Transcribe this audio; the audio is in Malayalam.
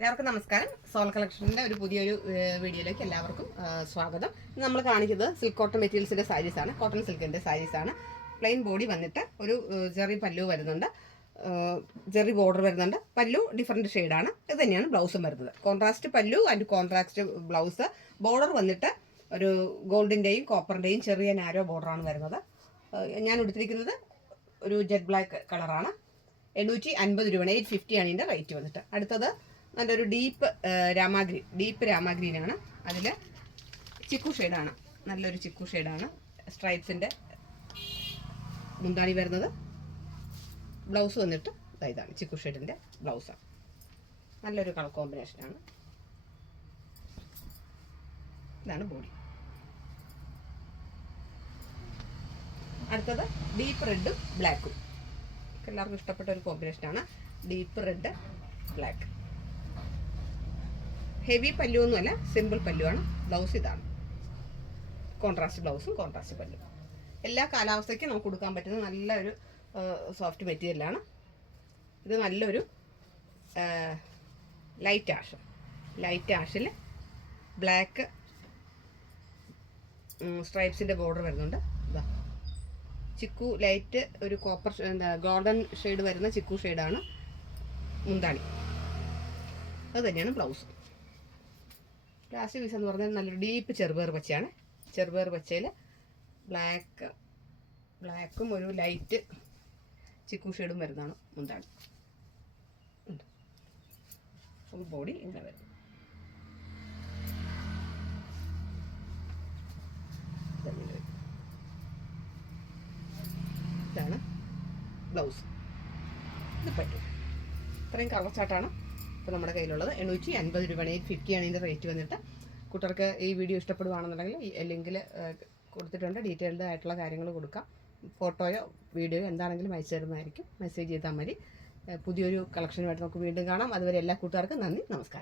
എല്ലാവർക്കും നമസ്കാരം. സോൾ കളക്ഷൻ്റെ ഒരു പുതിയൊരു വീഡിയോയിലേക്ക് എല്ലാവർക്കും സ്വാഗതം. നമ്മൾ കാണിക്കുന്നത് സിൽക്ക് കോട്ടൺ മെറ്റീരിയൽസിൻ്റെ സാരീസാണ്. കോട്ടൺ സിൽക്കിൻ്റെ സാരീസാണ്. പ്ലെയിൻ ബോഡി വന്നിട്ട് ഒരു ജെറി പല്ലു വരുന്നുണ്ട്, ജെറി ബോർഡർ വരുന്നുണ്ട്. പല്ലു ഡിഫറെൻറ്റ് ഷെയ്ഡാണ്. ഇത് തന്നെയാണ് ബ്ലൗസും വരുന്നത്. കോൺട്രാസ്റ്റ് പല്ലു ആൻഡ് കോൺട്രാസ്റ്റ് ബ്ലൗസ്. ബോർഡർ വന്നിട്ട് ഒരു ഗോൾഡിൻ്റെയും കോപ്പറിൻ്റെയും ചെറിയ നാരോ ബോർഡറാണ് വരുന്നത്. ഞാൻ എടുത്തിരിക്കുന്നത് ഒരു ജെറ്റ് ബ്ലാക്ക് കളറാണ്. 850 രൂപയാണ്. 850 ആണ് ഇതിൻ്റെ റേറ്റ് വന്നിട്ട്. അടുത്തത് നല്ലൊരു ഡീപ്പ് രാമാഗ്രീനാണ്. അതിൽ ചിക്കു ഷെയ്ഡാണ്, നല്ലൊരു ചിക്കു ഷെയ്ഡാണ്. സ്ട്രൈപ്സിൻ്റെ മുന്താണി വരുന്നത്. ബ്ലൗസ് വന്നിട്ട് ഇതാണ് ചിക്കു ഷെയ്ഡിൻ്റെ ബ്ലൗസാണ്. നല്ലൊരു കളർ കോമ്പിനേഷനാണ്. ഇതാണ് ബോഡി. അടുത്തത് ഡീപ്പ് റെഡും ബ്ലാക്കും. എല്ലാവർക്കും ഇഷ്ടപ്പെട്ട ഒരു കോമ്പിനേഷനാണ്. Deep red black. ഹെവി പല്ലുവൊന്നുമല്ല, സിമ്പിൾ പല്ലുവാണ്. ബ്ലൗസ് ഇതാണ്. കോൺട്രാസ്റ്റ് ബ്ലൗസും കോൺട്രാസ്റ്റ് പല്ലു. എല്ലാ കാലാവസ്ഥയ്ക്കും നമുക്ക് കൊടുക്കാൻ പറ്റുന്ന നല്ലൊരു സോഫ്റ്റ് മെറ്റീരിയലാണ്. ഇത് നല്ലൊരു ലൈറ്റ് ആഷിൽ ബ്ലാക്ക് സ്ട്രൈപ്സിൻ്റെ ബോർഡർ വരുന്നുണ്ട്. ഇതാ ചിക്കു ലൈറ്റ് ഒരു കോപ്പർ ഗോൾഡൻ ഷെയ്ഡ് വരുന്ന ചിക്കു ഷെയ്ഡാണ് മുന്താണി. അത് തന്നെയാണ് ബ്ലൗസ്. ലാസ്റ്റ് പീസ് എന്ന് പറഞ്ഞാൽ നല്ലൊരു ഡീപ്പ് ചെറുപയർ പച്ചയാണ്. ചെറുപയർ പച്ചയിൽ ബ്ലാക്കും ഒരു ലൈറ്റ് ചിക്കു ഷെയ്ഡും വരുന്നതാണ് മുന്താണി. ഫുൾ ബോഡി ഇങ്ങനെ വരും. ഇതാണ് ബ്ലൗസ്. ഇത് പറ്റും. ഇത്രയും കളർ ചാർട്ടാണ് ഇപ്പോൾ നമ്മുടെ കയ്യിലുള്ളത്. 850 രൂപയാണ്. 850 ആണ് ഇതിൻ്റെ റേറ്റ് വന്നിട്ട്. കുട്ടികൾക്ക് ഈ വീഡിയോ ഇഷ്ടപ്പെടുകയാണെന്നുണ്ടെങ്കിൽ ഈ ലിങ്കിൽ കൊടുത്തിട്ടുണ്ട്. ഡീറ്റെയിൽഡ് ആയിട്ടുള്ള കാര്യങ്ങൾ കൊടുക്കാം. ഫോട്ടോയോ വീഡിയോയോ എന്താണെങ്കിലും അയച്ചു തരുന്നതായിരിക്കും. മെസ്സേജ് ചെയ്താൽ മതി. പുതിയൊരു കളക്ഷനുമായിട്ട് നമുക്ക് വീണ്ടും കാണാം. അതുവരെ എല്ലാ കൂട്ടുകാർക്കും നന്ദി, നമസ്കാരം.